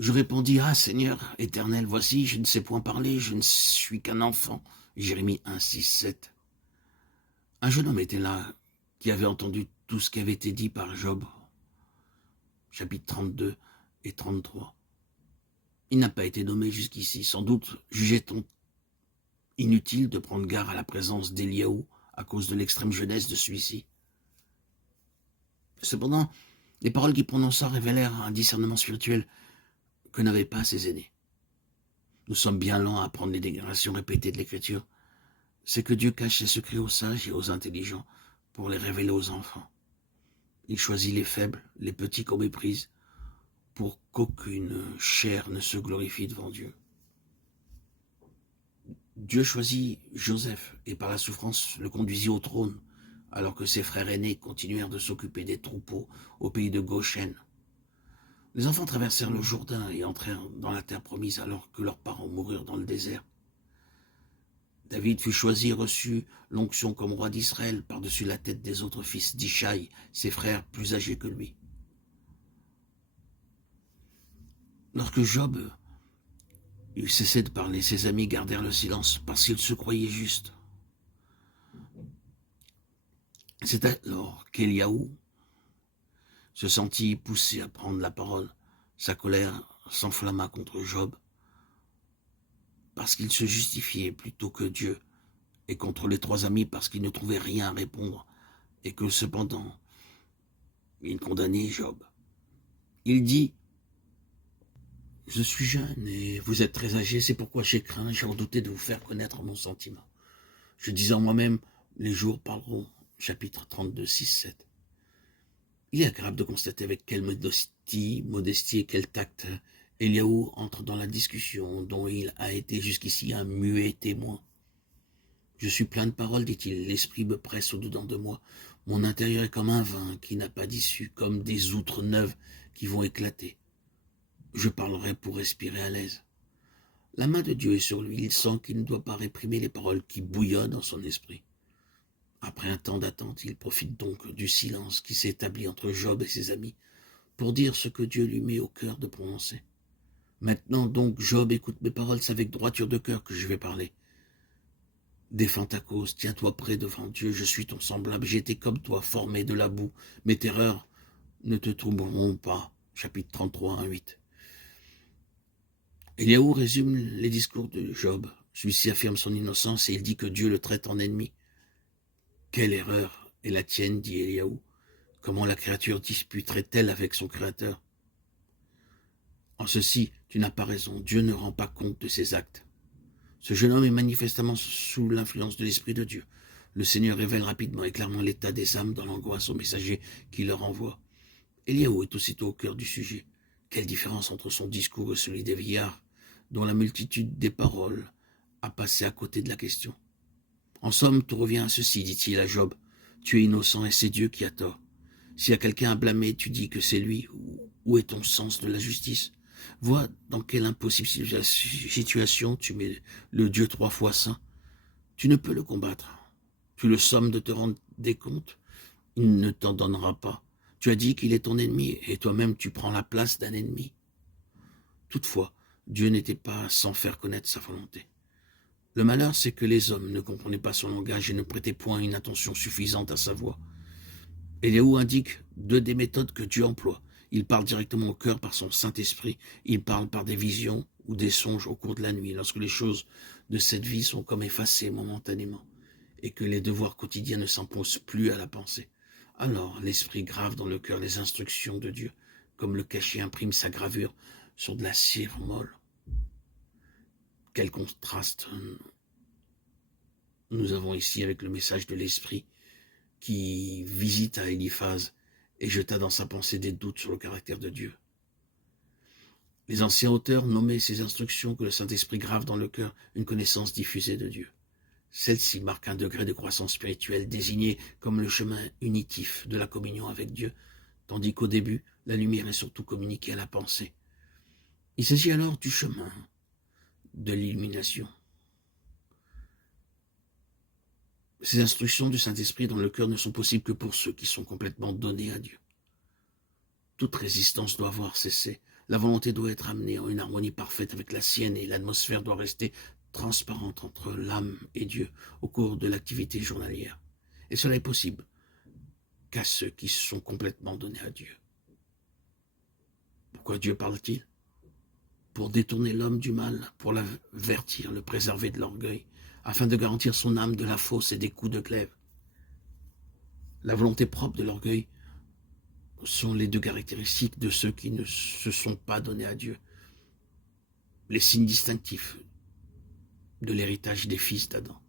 Je répondis, « Ah, Seigneur éternel, voici, je ne sais point parler, je ne suis qu'un enfant. » Jérémie 1, 6, 7. Un jeune homme était là, qui avait entendu tout ce qui avait été dit par Job, chapitres 32 et 33. Il n'a pas été nommé jusqu'ici. Sans doute jugeait-on inutile de prendre garde à la présence d'Éliaou à cause de l'extrême jeunesse de celui-ci. Cependant, les paroles qu'il prononça révélèrent un discernement spirituel que n'avaient pas ses aînés. Nous sommes bien lents à apprendre les déclarations répétées de l'Écriture. C'est que Dieu cache ses secrets aux sages et aux intelligents pour les révéler aux enfants. Il choisit les faibles, les petits qu'on méprise, pour qu'aucune chair ne se glorifie devant Dieu. Dieu choisit Joseph et par la souffrance le conduisit au trône, alors que ses frères aînés continuèrent de s'occuper des troupeaux au pays de Goshen. Les enfants traversèrent le Jourdain et entrèrent dans la terre promise alors que leurs parents moururent dans le désert. David fut choisi et reçut l'onction comme roi d'Israël par-dessus la tête des autres fils d'Ishaï, ses frères plus âgés que lui. Lorsque Job eut cessé de parler, ses amis gardèrent le silence parce qu'ils se croyaient justes. C'est alors qu'Éliaou se sentit poussé à prendre la parole. Sa colère s'enflamma contre Job parce qu'il se justifiait plutôt que Dieu, et contre les trois amis parce qu'ils ne trouvaient rien à répondre, et que cependant, il condamnait Job. Il dit, « Je suis jeune et vous êtes très âgé, c'est pourquoi j'ai craint, j'ai redouté de vous faire connaître mon sentiment. Je dis en moi-même, les jours parleront. » Chapitre 32, 6, 7. Il est agréable de constater avec quelle modestie et quel tact Éliaou entre dans la discussion dont il a été jusqu'ici un muet témoin. Je suis plein de paroles, dit-il, l'esprit me presse au-dedans de moi. Mon intérieur est comme un vin qui n'a pas d'issue, comme des outres neuves qui vont éclater. Je parlerai pour respirer à l'aise. La main de Dieu est sur lui, il sent qu'il ne doit pas réprimer les paroles qui bouillonnent dans son esprit. Après un temps d'attente, il profite donc du silence qui s'est établi entre Job et ses amis pour dire ce que Dieu lui met au cœur de prononcer. Maintenant donc, Job, écoute mes paroles, c'est avec droiture de cœur que je vais parler. Défends ta cause, tiens-toi près devant Dieu, je suis ton semblable, j'ai été comme toi, formé de la boue. Mes terreurs ne te troubleront pas. Chapitre 33, 1, 8. Éliaou résume les discours de Job. Celui-ci affirme son innocence et il dit que Dieu le traite en ennemi. Quelle erreur est la tienne, dit Éliaou. Comment la créature disputerait-elle avec son créateur? En ceci, tu n'as pas raison, Dieu ne rend pas compte de ses actes. Ce jeune homme est manifestement sous l'influence de l'Esprit de Dieu. Le Seigneur révèle rapidement et clairement l'état des âmes dans l'angoisse au messager qui leur envoie. Éliaou est aussitôt au cœur du sujet. Quelle différence entre son discours et celui des vieillards, dont la multitude des paroles a passé à côté de la question. En somme, tout revient à ceci, dit-il à Job. Tu es innocent et c'est Dieu qui a tort. S'il y a quelqu'un à blâmer, tu dis que c'est lui. Où est ton sens de la justice? Vois dans quelle impossible situation tu mets le Dieu 3 fois saint. Tu ne peux le combattre. Tu le sommes de te rendre des comptes. Il ne t'en donnera pas. Tu as dit qu'il est ton ennemi et toi-même tu prends la place d'un ennemi. Toutefois, Dieu n'était pas sans faire connaître sa volonté. Le malheur, c'est que les hommes ne comprenaient pas son langage et ne prêtaient point une attention suffisante à sa voix. Éliaou indique deux des méthodes que Dieu emploie. Il parle directement au cœur par son Saint-Esprit. Il parle par des visions ou des songes au cours de la nuit, lorsque les choses de cette vie sont comme effacées momentanément et que les devoirs quotidiens ne s'imposent plus à la pensée. Alors l'Esprit grave dans le cœur les instructions de Dieu, comme le cachet imprime sa gravure sur de la cire molle. Quel contraste nous avons ici avec le message de l'Esprit qui visita Éliphaz et jeta dans sa pensée des doutes sur le caractère de Dieu. Les anciens auteurs nommaient ces instructions que le Saint-Esprit grave dans le cœur une connaissance diffusée de Dieu. Celle-ci marque un degré de croissance spirituelle désigné comme le chemin unitif de la communion avec Dieu, tandis qu'au début, la lumière est surtout communiquée à la pensée. Il s'agit alors du chemin de l'illumination. Ces instructions du Saint-Esprit dans le cœur ne sont possibles que pour ceux qui sont complètement donnés à Dieu. Toute résistance doit avoir cessé. La volonté doit être amenée en une harmonie parfaite avec la sienne et l'atmosphère doit rester transparente entre l'âme et Dieu au cours de l'activité journalière. Et cela est possible qu'à ceux qui sont complètement donnés à Dieu. Pourquoi Dieu parle-t-il? Pour détourner l'homme du mal, pour l'avertir, le préserver de l'orgueil, afin de garantir son âme de la fausse et des coups de glaive. La volonté propre de l'orgueil sont les deux caractéristiques de ceux qui ne se sont pas donnés à Dieu. Les signes distinctifs de l'héritage des fils d'Adam.